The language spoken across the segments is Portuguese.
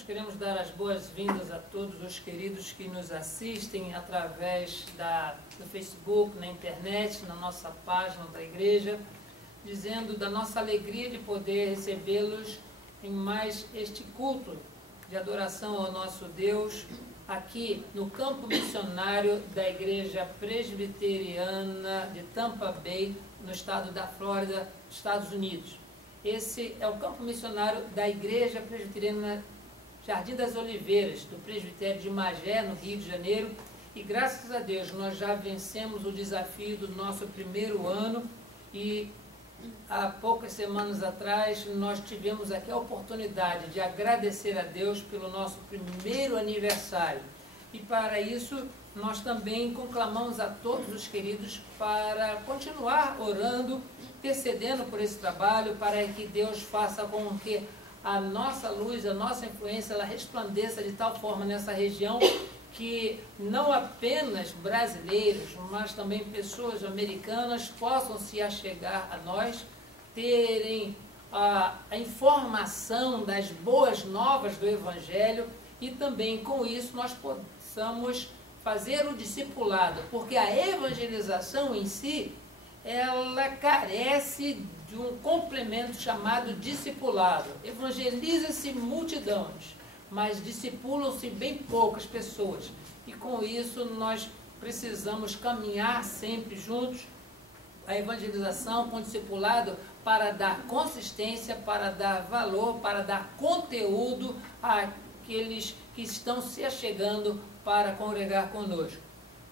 Nós queremos dar as boas-vindas a todos os queridos que nos assistem através do Facebook, na internet, na nossa página da igreja, dizendo da nossa alegria de poder recebê-los em mais este culto de adoração ao nosso Deus, aqui no campo missionário da Igreja Presbiteriana de Tampa Bay, no estado da Flórida, Estados Unidos. Esse é o campo missionário da Igreja Presbiteriana Jardim das Oliveiras, do Presbitério de Magé, no Rio de Janeiro, e graças a Deus nós já vencemos o desafio do nosso primeiro ano e há poucas semanas atrás nós tivemos aqui a oportunidade de agradecer a Deus pelo nosso primeiro aniversário. E para isso nós também conclamamos a todos os queridos para continuar orando, intercedendo por esse trabalho, para que Deus faça com que a nossa luz, a nossa influência, ela resplandeça de tal forma nessa região que não apenas brasileiros, mas também pessoas americanas possam se achegar a nós, terem a informação das boas novas do Evangelho e também com isso nós possamos fazer o discipulado, porque a evangelização em si, ela carece de um complemento chamado discipulado. Evangeliza-se multidões, mas discipulam-se bem poucas pessoas. E com isso nós precisamos caminhar sempre juntos, a evangelização com o discipulado, para dar consistência, para dar valor, para dar conteúdo àqueles que estão se achegando para congregar conosco.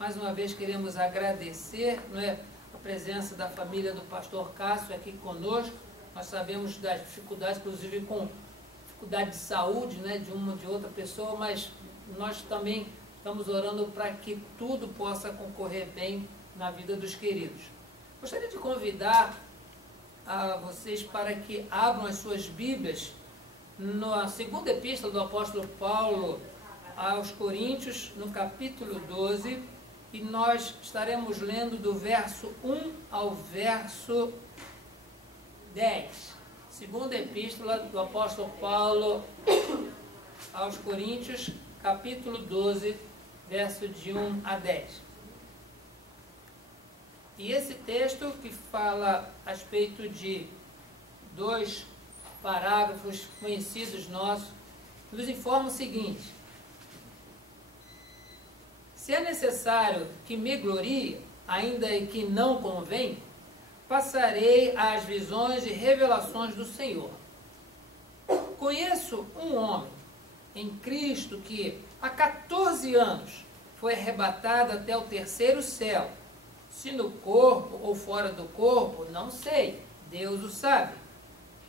Mais uma vez queremos agradecer, a presença da família do pastor Cássio aqui conosco. Nós sabemos das dificuldades, inclusive com dificuldade de saúde, de uma ou de outra pessoa, mas nós também estamos orando para que tudo possa concorrer bem na vida dos queridos. Gostaria de convidar a vocês para que abram as suas Bíblias na segunda epístola do apóstolo Paulo aos Coríntios, no capítulo 12, e nós estaremos lendo do verso 1 ao verso 10. Segunda epístola do apóstolo Paulo aos Coríntios, capítulo 12, verso de 1 a 10. E esse texto, que fala a respeito de dois parágrafos conhecidos nossos, nos informa o seguinte: se é necessário que me glorie, ainda que não convém, passarei às visões e revelações do Senhor. Conheço um homem em Cristo que há 14 anos foi arrebatado até o terceiro céu. Se no corpo ou fora do corpo, não sei, Deus o sabe.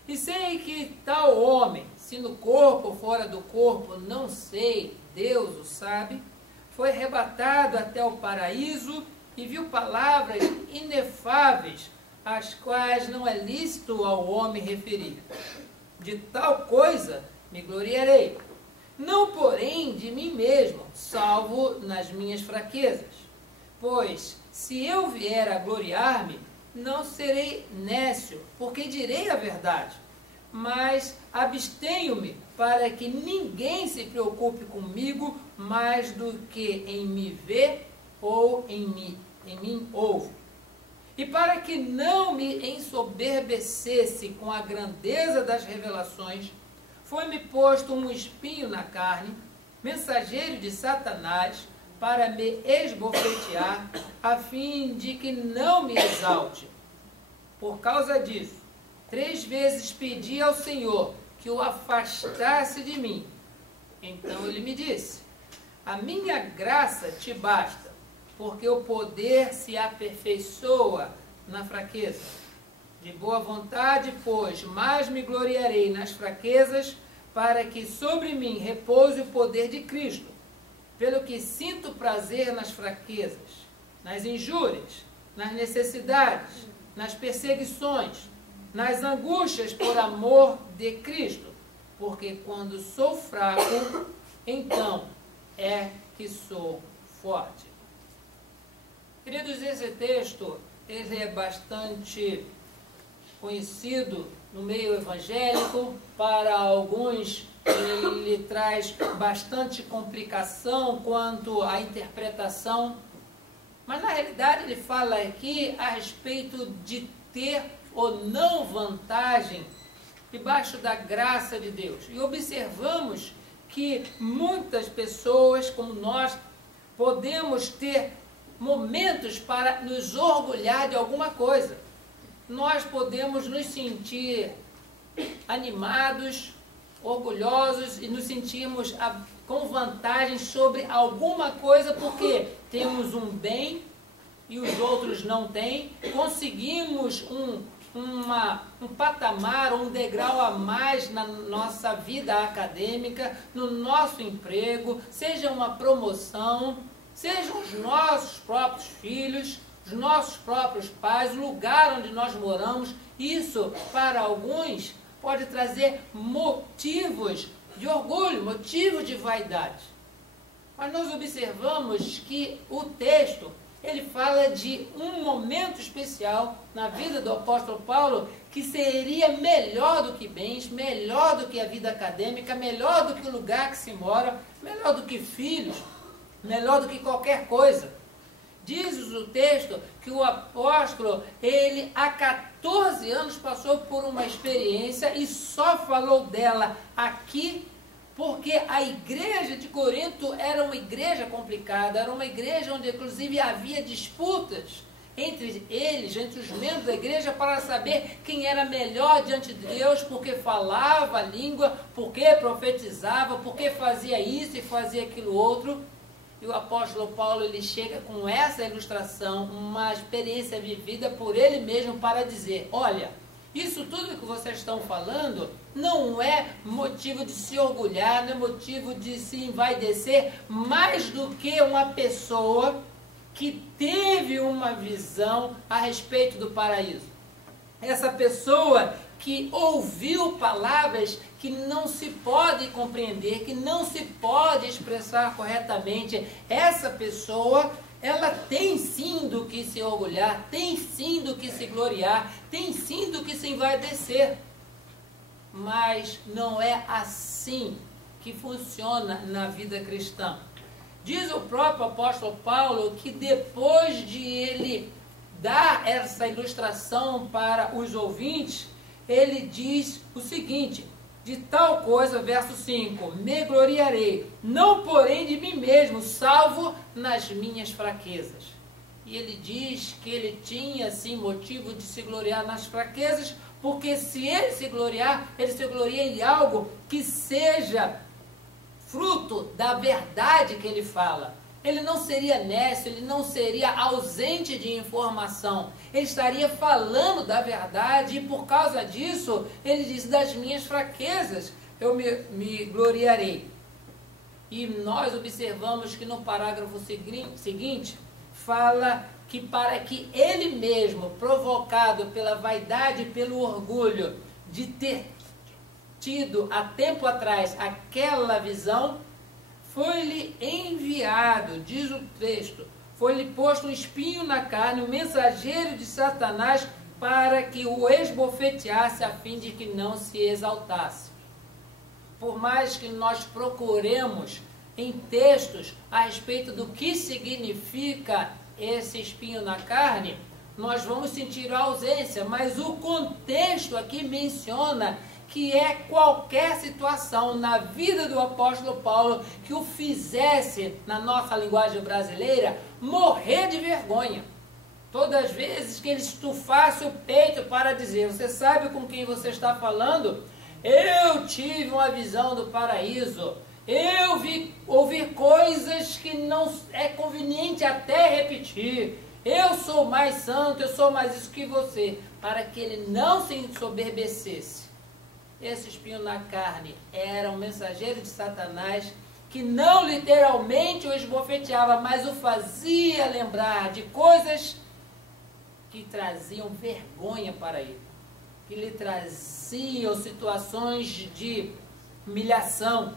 E sei que tal homem, se no corpo ou fora do corpo, não sei, Deus o sabe, foi arrebatado até o paraíso e viu palavras inefáveis, as quais não é lícito ao homem referir. De tal coisa me gloriarei, não porém de mim mesmo, salvo nas minhas fraquezas. Pois, se eu vier a gloriar-me, não serei nécio, porque direi a verdade. Mas abstenho-me para que ninguém se preocupe comigo mais do que em me ver ou em mim ouve. E para que não me ensoberbecesse com a grandeza das revelações, foi-me posto um espinho na carne, mensageiro de Satanás, para me esbofetear, a fim de que não me exalte. Por causa disso, 3 vezes pedi ao Senhor que o afastasse de mim. Então ele me disse: a minha graça te basta, porque o poder se aperfeiçoa na fraqueza. De boa vontade, pois, mais me gloriarei nas fraquezas, para que sobre mim repouse o poder de Cristo. Pelo que sinto prazer nas fraquezas, nas injúrias, nas necessidades, nas perseguições, nas angústias por amor de Cristo, porque quando sou fraco, então é que sou forte. Queridos, esse texto ele é bastante conhecido no meio evangélico, para alguns ele traz bastante complicação quanto à interpretação, mas na realidade ele fala aqui a respeito de ter ou não vantagem debaixo da graça de Deus. E observamos que muitas pessoas, como nós, podemos ter momentos para nos orgulhar de alguma coisa. Nós podemos nos sentir animados, orgulhosos e nos sentirmos com vantagem sobre alguma coisa porque temos um bem e os outros não têm, conseguimos um patamar, um degrau a mais na nossa vida acadêmica, no nosso emprego, seja uma promoção, sejam os nossos próprios filhos, os nossos próprios pais, o lugar onde nós moramos. Isso, para alguns, pode trazer motivos de orgulho, motivos de vaidade. Mas nós observamos que o texto, ele fala de um momento especial na vida do apóstolo Paulo que seria melhor do que bens, melhor do que a vida acadêmica, melhor do que o lugar que se mora, melhor do que filhos, melhor do que qualquer coisa. Diz o texto que o apóstolo, ele há 14 anos passou por uma experiência e só falou dela aqui porque a igreja de Corinto era uma igreja complicada, era uma igreja onde inclusive havia disputas entre eles, entre os membros da igreja, para saber quem era melhor diante de Deus, porque falava a língua, porque profetizava, porque fazia isso e fazia aquilo outro. E o apóstolo Paulo, ele chega com essa ilustração, uma experiência vivida por ele mesmo, para dizer: olha, isso tudo que vocês estão falando não é motivo de se orgulhar, não é motivo de se envaidecer, mais do que uma pessoa que teve uma visão a respeito do paraíso. Essa pessoa que ouviu palavras que não se pode compreender, que não se pode expressar corretamente, essa pessoa, ela tem sim do que se orgulhar, tem sim do que se gloriar, tem sim do que se envaidecer. Mas não é assim que funciona na vida cristã. Diz o próprio apóstolo Paulo que depois de ele dar essa ilustração para os ouvintes, ele diz o seguinte: de tal coisa, verso 5, me gloriarei, não porém de mim mesmo, salvo nas minhas fraquezas. E ele diz que ele tinha sim motivo de se gloriar nas fraquezas, porque se ele se gloriar, ele se gloria em algo que seja fruto da verdade que ele fala. Ele não seria nécio, ele não seria ausente de informação. Ele estaria falando da verdade e por causa disso, ele diz: das minhas fraquezas eu me gloriarei. E nós observamos que no parágrafo seguinte, fala que para que ele mesmo, provocado pela vaidade e pelo orgulho de ter tido há tempo atrás aquela visão, foi-lhe enviado, diz o texto, foi-lhe posto um espinho na carne, um mensageiro de Satanás, para que o esbofeteasse, a fim de que não se exaltasse. Por mais que nós procuremos em textos a respeito do que significa esse espinho na carne, nós vamos sentir a ausência, mas o contexto aqui menciona que é qualquer situação na vida do apóstolo Paulo que o fizesse, na nossa linguagem brasileira, morrer de vergonha. Todas as vezes que ele estufasse o peito para dizer: você sabe com quem você está falando? Eu tive uma visão do paraíso. Eu ouvi coisas que não é conveniente até repetir. Eu sou mais santo, eu sou mais isso que você. Para que ele não se ensoberbecesse. Esse espinho na carne era um mensageiro de Satanás que não literalmente o esbofeteava, mas o fazia lembrar de coisas que traziam vergonha para ele, que lhe traziam situações de humilhação.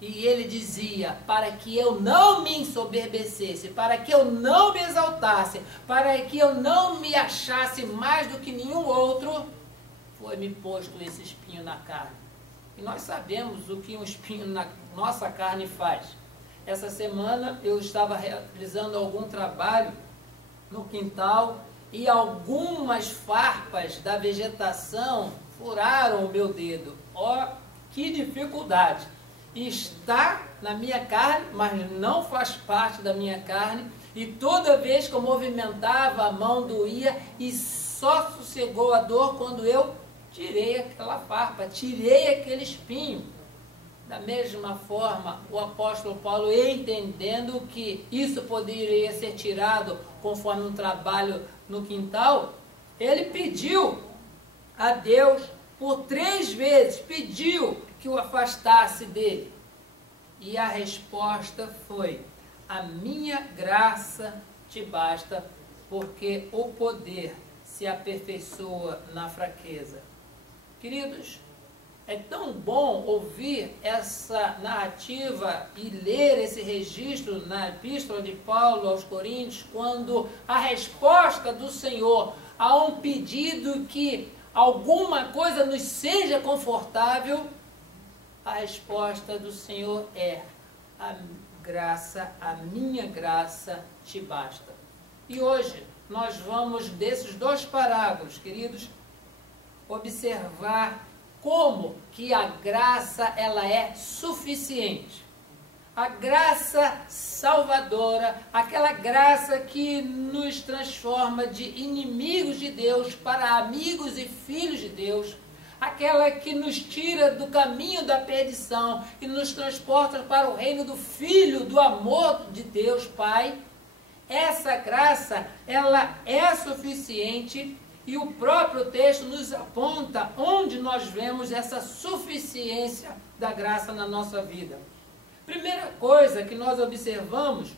E ele dizia: para que eu não me ensoberbecesse, para que eu não me exaltasse, para que eu não me achasse mais do que nenhum outro, foi me posto esse espinho na carne? E nós sabemos o que um espinho na nossa carne faz. Essa semana eu estava realizando algum trabalho no quintal e algumas farpas da vegetação furaram o meu dedo. Ó, que dificuldade! Está na minha carne, mas não faz parte da minha carne, e toda vez que eu movimentava, a mão doía, e só sossegou a dor quando eu tirei aquela farpa, tirei aquele espinho. Da mesma forma, o apóstolo Paulo, entendendo que isso poderia ser tirado conforme um trabalho no quintal, ele pediu a Deus por 3 vezes, pediu que o afastasse dele. E a resposta foi: a minha graça te basta, porque o poder se aperfeiçoa na fraqueza. Queridos, é tão bom ouvir essa narrativa e ler esse registro na epístola de Paulo aos Coríntios, quando a resposta do Senhor a um pedido que alguma coisa nos seja confortável, a resposta do Senhor é: a minha graça te basta. E hoje nós vamos, desses 2 parágrafos, queridos, observar como que a graça ela é suficiente. A graça salvadora, aquela graça que nos transforma de inimigos de Deus para amigos e filhos de Deus, aquela que nos tira do caminho da perdição e nos transporta para o reino do Filho, do amor de Deus Pai. Essa graça, ela é suficiente, e o próprio texto nos aponta onde nós vemos essa suficiência da graça na nossa vida. Primeira coisa que nós observamos,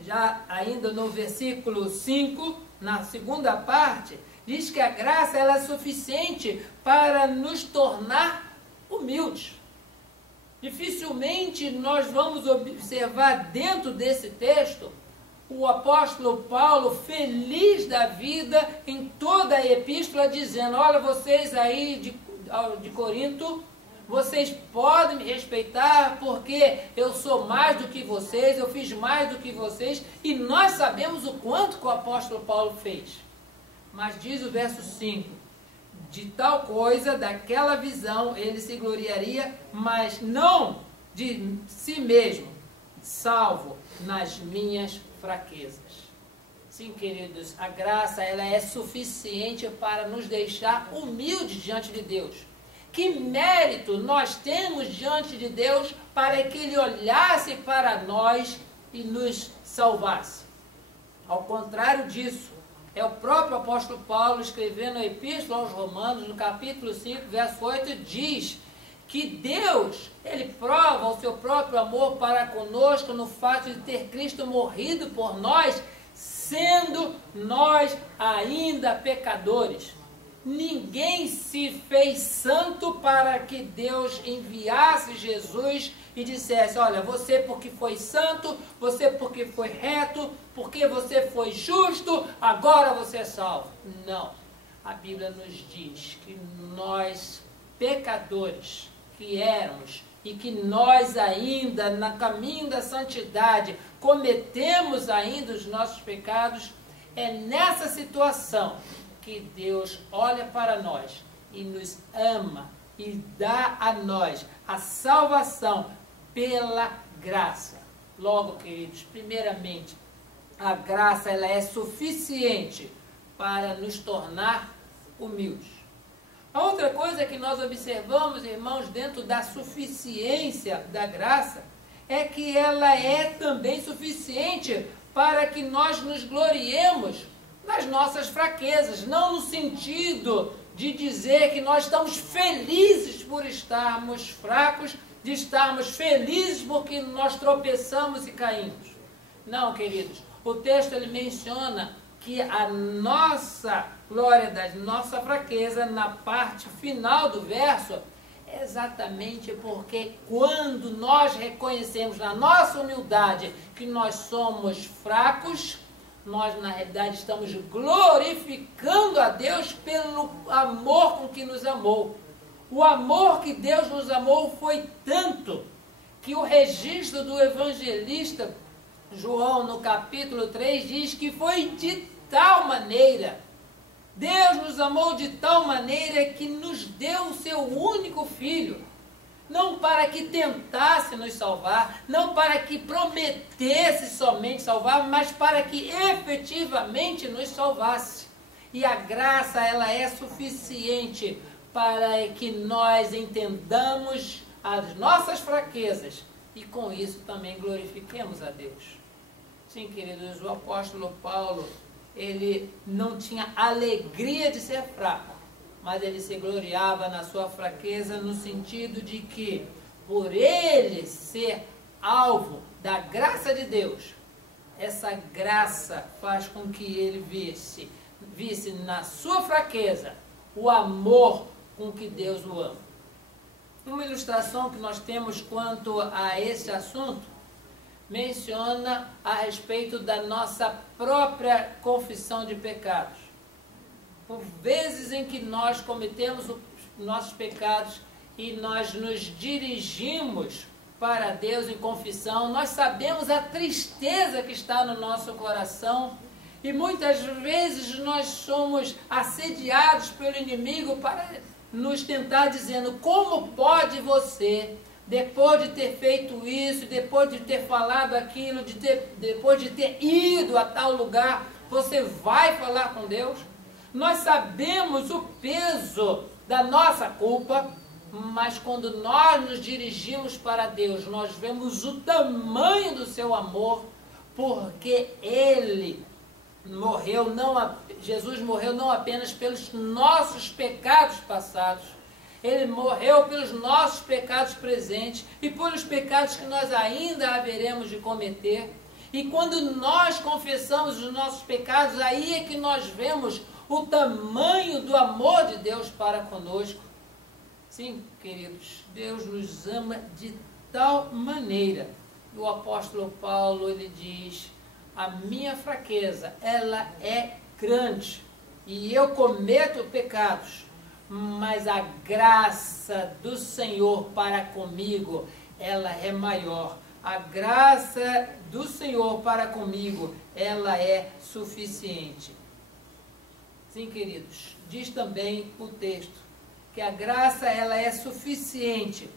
já ainda no versículo 5, na segunda parte, diz que a graça ela é suficiente para nos tornar humildes. Dificilmente nós vamos observar dentro desse texto o apóstolo Paulo feliz da vida em toda a epístola, dizendo: olha, vocês aí de Corinto, vocês podem me respeitar porque eu sou mais do que vocês, eu fiz mais do que vocês, e nós sabemos o quanto que o apóstolo Paulo fez. Mas diz o verso 5, de tal coisa, daquela visão, ele se gloriaria, mas não de si mesmo, salvo nas minhas fraquezas. Sim, queridos, a graça ela é suficiente para nos deixar humildes diante de Deus. Que mérito nós temos diante de Deus para que Ele olhasse para nós e nos salvasse? Ao contrário disso, é o próprio apóstolo Paulo, escrevendo a epístola aos Romanos, no capítulo 5, verso 8, diz que Deus, Ele prova o seu próprio amor para conosco no fato de ter Cristo morrido por nós, sendo nós ainda pecadores. Ninguém se fez santo para que Deus enviasse Jesus e dissesse: olha, você porque foi santo, você porque foi reto, porque você foi justo, agora você é salvo. Não. A Bíblia nos diz que nós, pecadores que éramos, e que nós ainda, no caminho da santidade, cometemos ainda os nossos pecados, é nessa situação que Deus olha para nós e nos ama e dá a nós a salvação pela graça. Logo, queridos, primeiramente, a graça ela é suficiente para nos tornar humildes. A outra coisa que nós observamos, irmãos, dentro da suficiência da graça, é que ela é também suficiente para que nós nos gloriemos nas nossas fraquezas, não no sentido de dizer que nós estamos felizes por estarmos fracos, de estarmos felizes porque nós tropeçamos e caímos. Não, queridos, o texto ele menciona que a nossa glória da nossa fraqueza, na parte final do verso, é exatamente porque quando nós reconhecemos na nossa humildade que nós somos fracos, nós na realidade estamos glorificando a Deus pelo amor com que nos amou. O amor que Deus nos amou foi tanto que o registro do evangelista João, no capítulo 3, diz que foi de tal maneira, Deus nos amou de tal maneira que nos deu o seu único filho, não para que tentasse nos salvar, não para que prometesse somente salvar, mas para que efetivamente nos salvasse. E a graça, ela é suficiente para que nós entendamos as nossas fraquezas e com isso também glorifiquemos a Deus. Sim, queridos, o apóstolo Paulo, ele não tinha alegria de ser fraco, mas ele se gloriava na sua fraqueza no sentido de que, por ele ser alvo da graça de Deus, essa graça faz com que ele visse na sua fraqueza o amor com que Deus o ama. Uma ilustração que nós temos quanto a esse assunto menciona a respeito da nossa própria confissão de pecados. Por vezes em que nós cometemos os nossos pecados e nós nos dirigimos para Deus em confissão, nós sabemos a tristeza que está no nosso coração e muitas vezes nós somos assediados pelo inimigo para nos tentar dizendo: como pode você, depois de ter feito isso, depois de ter falado aquilo, depois de ter ido a tal lugar, você vai falar com Deus? Nós sabemos o peso da nossa culpa, mas quando nós nos dirigimos para Deus, nós vemos o tamanho do seu amor, porque Jesus morreu não apenas pelos nossos pecados passados, ele morreu pelos nossos pecados presentes e pelos pecados que nós ainda haveremos de cometer. E quando nós confessamos os nossos pecados, aí é que nós vemos o tamanho do amor de Deus para conosco. Sim, queridos, Deus nos ama de tal maneira. O apóstolo Paulo, ele diz: a minha fraqueza, ela é grande e eu cometo pecados, mas a graça do Senhor para comigo, ela é maior. A graça do Senhor para comigo, ela é suficiente. Sim, queridos, diz também o texto que a graça, ela é suficiente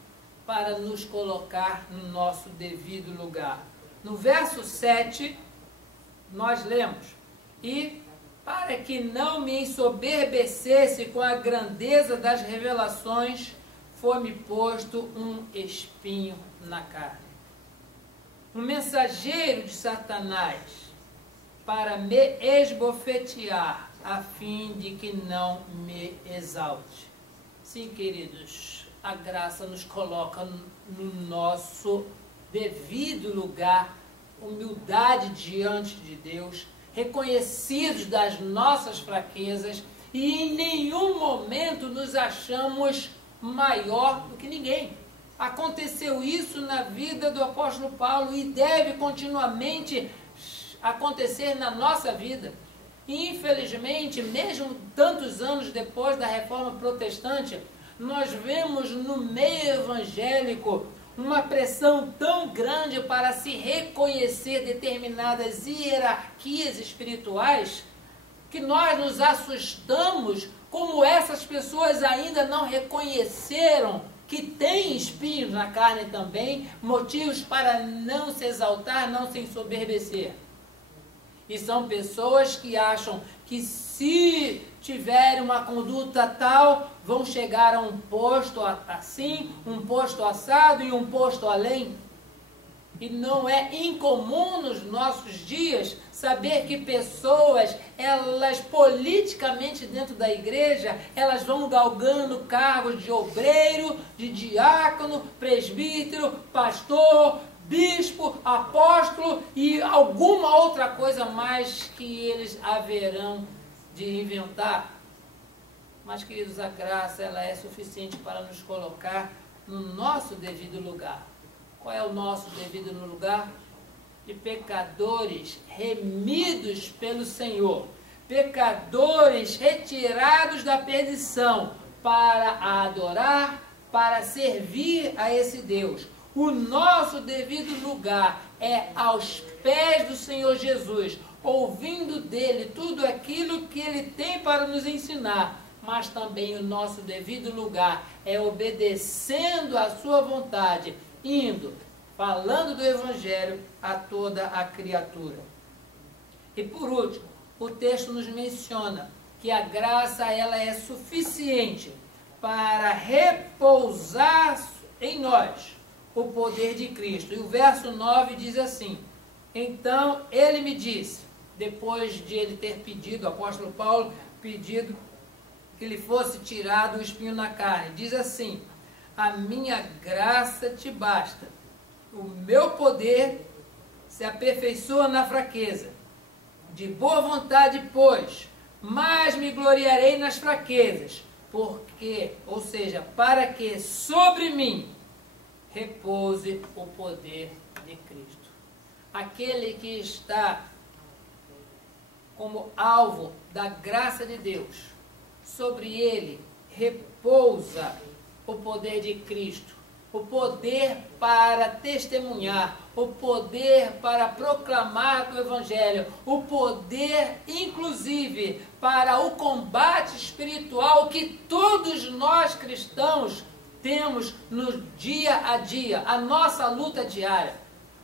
para nos colocar no nosso devido lugar. No verso 7, nós lemos: e para que não me ensoberbecesse com a grandeza das revelações, foi-me posto um espinho na carne, um mensageiro de Satanás, para me esbofetear, a fim de que não me exalte. Sim, queridos, a graça nos coloca no nosso devido lugar, humildade diante de Deus, reconhecidos das nossas fraquezas e em nenhum momento nos achamos maior do que ninguém. Aconteceu isso na vida do apóstolo Paulo e deve continuamente acontecer na nossa vida. E, infelizmente, mesmo tantos anos depois da Reforma Protestante, nós vemos no meio evangélico uma pressão tão grande para se reconhecer determinadas hierarquias espirituais, que nós nos assustamos como essas pessoas ainda não reconheceram que tem espinhos na carne também, motivos para não se exaltar, não se ensoberbecer. E são pessoas que acham que se tiverem uma conduta tal, vão chegar a um posto assim, um posto assado e um posto além. E não é incomum nos nossos dias saber que pessoas, elas politicamente dentro da igreja, elas vão galgando cargos de obreiro, de diácono, presbítero, pastor, bispo, apóstolo e alguma outra coisa mais que eles haverão de inventar. Mas, queridos, a graça, ela é suficiente para nos colocar no nosso devido lugar. Qual é o nosso devido lugar? de pecadores remidos pelo Senhor, pecadores retirados da perdição para adorar, para servir a esse Deus. O nosso devido lugar é aos pés do Senhor Jesus, ouvindo dele tudo aquilo que ele tem para nos ensinar, mas também o nosso devido lugar é obedecendo a sua vontade, indo, falando do Evangelho a toda a criatura. E por último, o texto nos menciona que a graça ela é suficiente para repousar em nós o poder de Cristo. E o verso 9 diz assim: então ele me disse, depois de ele ter pedido, o apóstolo Paulo pedido que lhe fosse tirado o espinho na carne, diz assim: a minha graça te basta, o meu poder se aperfeiçoa na fraqueza. De boa vontade, pois, mas me gloriarei nas fraquezas, porque, ou seja, para que sobre mim repouse o poder de Cristo. Aquele que está como alvo da graça de Deus, sobre ele repousa o poder de Cristo, o poder para testemunhar, o poder para proclamar o Evangelho, o poder, inclusive, para o combate espiritual que todos nós cristãos temos no dia a dia, a nossa luta diária.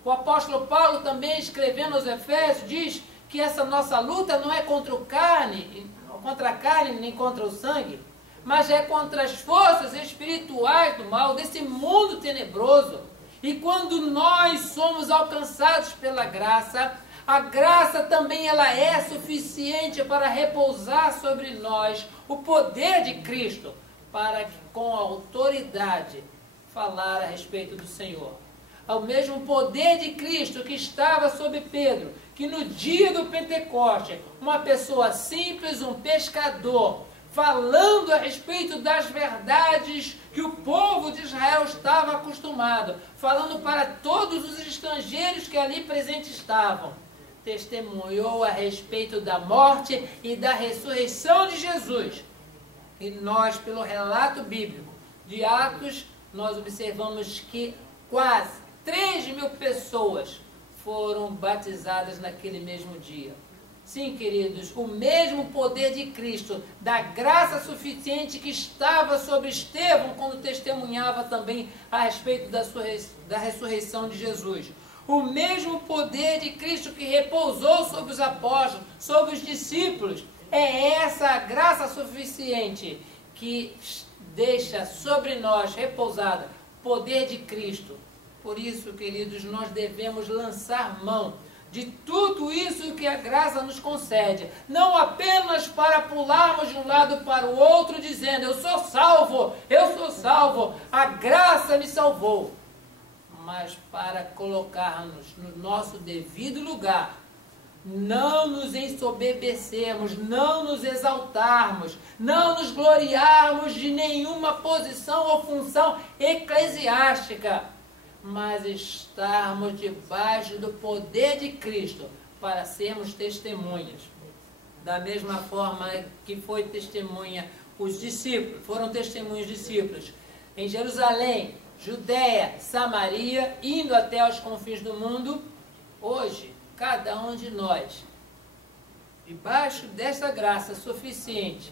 O apóstolo Paulo também, escrevendo aos Efésios, diz que essa nossa luta não é contra a carne, nem contra o sangue, mas é contra as forças espirituais do mal, desse mundo tenebroso. E quando nós somos alcançados pela graça, a graça também ela é suficiente para repousar sobre nós o poder de Cristo, para que com autoridade falar a respeito do Senhor. Ao mesmo poder de Cristo que estava sobre Pedro, que no dia do Pentecoste, uma pessoa simples, um pescador, falando a respeito das verdades que o povo de Israel estava acostumado, falando para todos os estrangeiros que ali presentes estavam, testemunhou a respeito da morte e da ressurreição de Jesus. E nós, pelo relato bíblico de Atos, nós observamos que quase 3.000 pessoas foram batizadas naquele mesmo dia. Sim, queridos, o mesmo poder de Cristo, da graça suficiente que estava sobre Estevão quando testemunhava também a respeito da ressurreição de Jesus. O mesmo poder de Cristo que repousou sobre os apóstolos, sobre os discípulos, é essa graça suficiente que deixa sobre nós repousada o poder de Cristo. Por isso, queridos, nós devemos lançar mão de tudo isso que a graça nos concede, não apenas para pularmos de um lado para o outro dizendo eu sou salvo, a graça me salvou, mas para colocar-nos no nosso devido lugar, não nos ensoberbecermos, não nos exaltarmos, não nos gloriarmos de nenhuma posição ou função eclesiástica, mas estarmos debaixo do poder de Cristo para sermos testemunhas. Da mesma forma que foi testemunha os discípulos, foram testemunhos discípulos em Jerusalém, Judéia, Samaria, indo até os confins do mundo. Hoje, cada um de nós, debaixo dessa graça suficiente,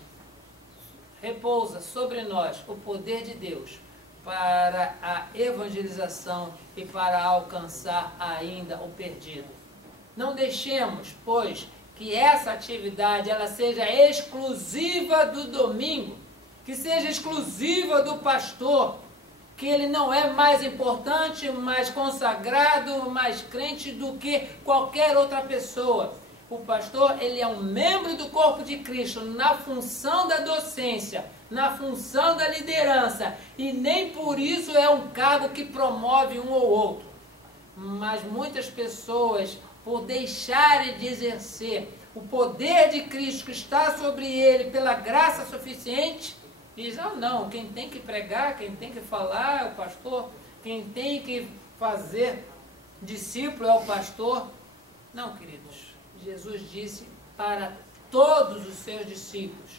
repousa sobre nós o poder de Deus para a evangelização e para alcançar ainda o perdido. Não deixemos, pois, que essa atividade ela seja exclusiva do domingo, que seja exclusiva do pastor, que ele não é mais importante, mais consagrado, mais crente do que qualquer outra pessoa. O pastor, ele é um membro do corpo de Cristo na função da docência, na função da liderança, e nem por isso é um cargo que promove um ou outro. Mas muitas pessoas, por deixarem de exercer o poder de Cristo que está sobre ele pela graça suficiente, diz, não, quem tem que pregar, quem tem que falar é o pastor, quem tem que fazer discípulo é o pastor. Não, queridos. Jesus disse para todos os seus discípulos,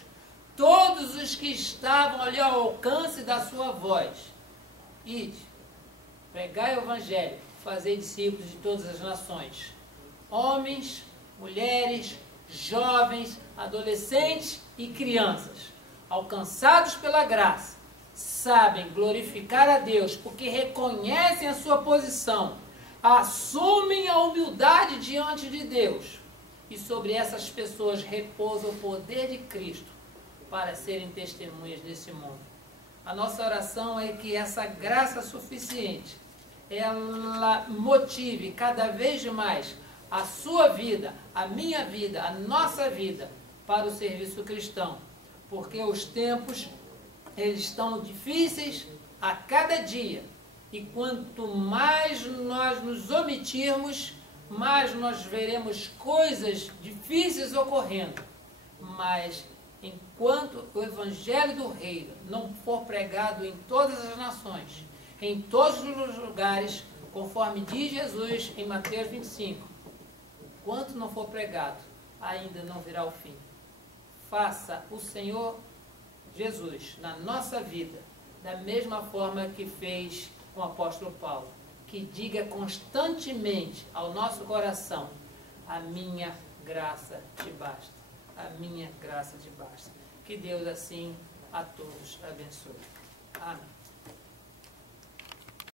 todos os que estavam ali ao alcance da sua voz: ide, pregai o evangelho, fazei discípulos de todas as nações, homens, mulheres, jovens, adolescentes e crianças, alcançados pela graça, sabem glorificar a Deus porque reconhecem a sua posição, assumem a humildade diante de Deus, e sobre essas pessoas repousa o poder de Cristo para serem testemunhas nesse mundo. A nossa oração é que essa graça suficiente, ela motive cada vez mais a sua vida, a minha vida, a nossa vida para o serviço cristão, porque os tempos, eles estão difíceis a cada dia, e quanto mais nós nos omitirmos, mais nós veremos coisas difíceis ocorrendo. Mas enquanto o evangelho do reino não for pregado em todas as nações, em todos os lugares, conforme diz Jesus em Mateus 25, enquanto não for pregado, ainda não virá o fim. Faça o Senhor Jesus na nossa vida da mesma forma que fez com o apóstolo Paulo, que diga constantemente ao nosso coração: a minha graça te basta, a minha graça te basta. Que Deus assim a todos abençoe. Amém.